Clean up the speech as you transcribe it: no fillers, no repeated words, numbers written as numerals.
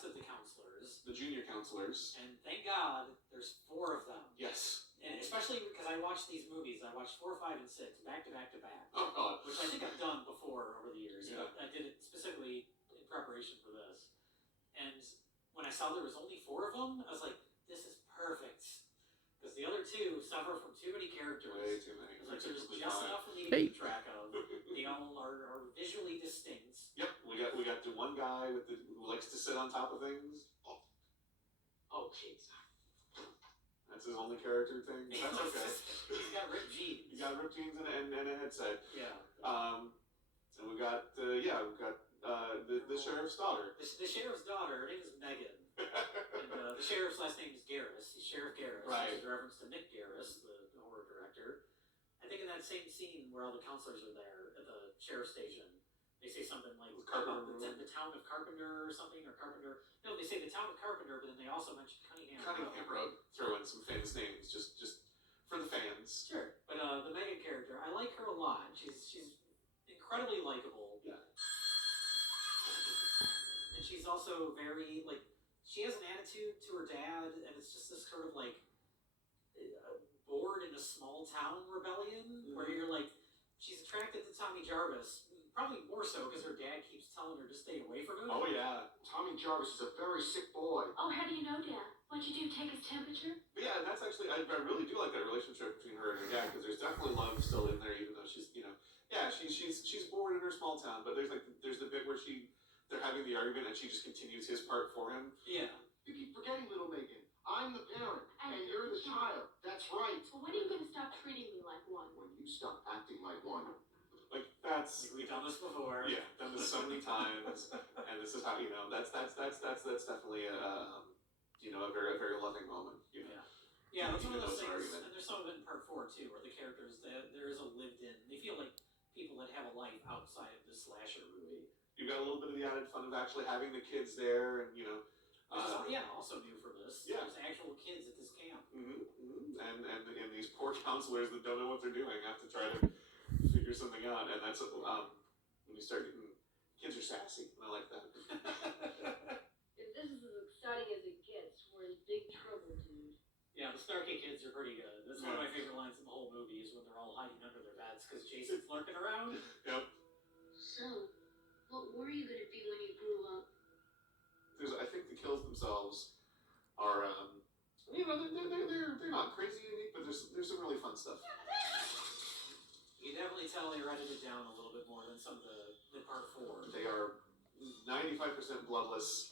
of the counselors. The junior counselors. And thank God there's 4 of them. Yes. And especially because I watched these movies. I watched 4, 5, and 6 back to back to back. Oh, God. Which I think I've done before over the years. Yeah. I did it specifically in preparation for this. And when I saw there was only 4 of them, I was like, this is perfect. Because the other 2 suffer from too many characters. Way too many. Like, there's just enough for me to keep track of. They all are visually distinct. Yep, we got the one guy who likes to sit on top of things. Oh, jeez. That's his only character thing. That's okay. He's got ripped jeans. He's got ripped jeans and a headset. Yeah. And we got the sheriff's daughter. The sheriff's daughter. Her name is Megan. And the sheriff's last name is Garris. He's Sheriff Garris. Right. Which is a reference to Nick Garris, the horror director. I think in that same scene where all the counselors are there at the sheriff's station, they say something like about the town of Carpenter or something, or Carpenter. No, they say the town of Carpenter, but then they also mention Cunningham Road. Throw in some famous names, just for the fans. Sure, but the Megan character, I like her a lot. She's incredibly likable. Yeah. And she's also very like she has an attitude to her dad, and it's just this sort of like bored in a small town rebellion, where you're like, she's attracted to Tommy Jarvis. Probably more so because her dad keeps telling her to stay away from him. Oh, yeah. Tommy Jarvis is a very sick boy. Oh, how do you know, Dad? What'd you do, take his temperature? But yeah, and that's actually, I really do like that relationship between her and her dad, because there's definitely love still in there, even though she's, she's bored in her small town, but there's the bit where they're having the argument and she just continues his part for him. Yeah. You keep forgetting, little Megan. I'm the parent, and you're the child. That's right. Well, when are you going to stop treating me like one? When you stop acting like one. Like, that's... We've done this before. Yeah, done this so many times, and this is how, that's definitely a very loving moment, you know. Yeah, that's one of those things, and there's some of it in part 4 too, where the characters, there is a lived-in, they feel like people that have a life outside of the slasher movie. You've got a little bit of the added fun of actually having the kids there, and, Also new for this. Yeah. There's actual kids at this camp. And these poor counselors that don't know what they're doing have to try to figure something out, and that's when you start getting, kids are sassy, and I like that. If this is as exciting as it gets, we're in big trouble, dude. Yeah, the Snarky kids are pretty good. That's one of my favorite lines in the whole movie is when they're all hiding under their beds because Jason's lurking around. Yep. So, what were you gonna be when you grew up? I think the kills themselves are, they're not crazy unique, but there's some really fun stuff. You can definitely tell they edited it down a little bit more than some of the part 4. They are 95% bloodless,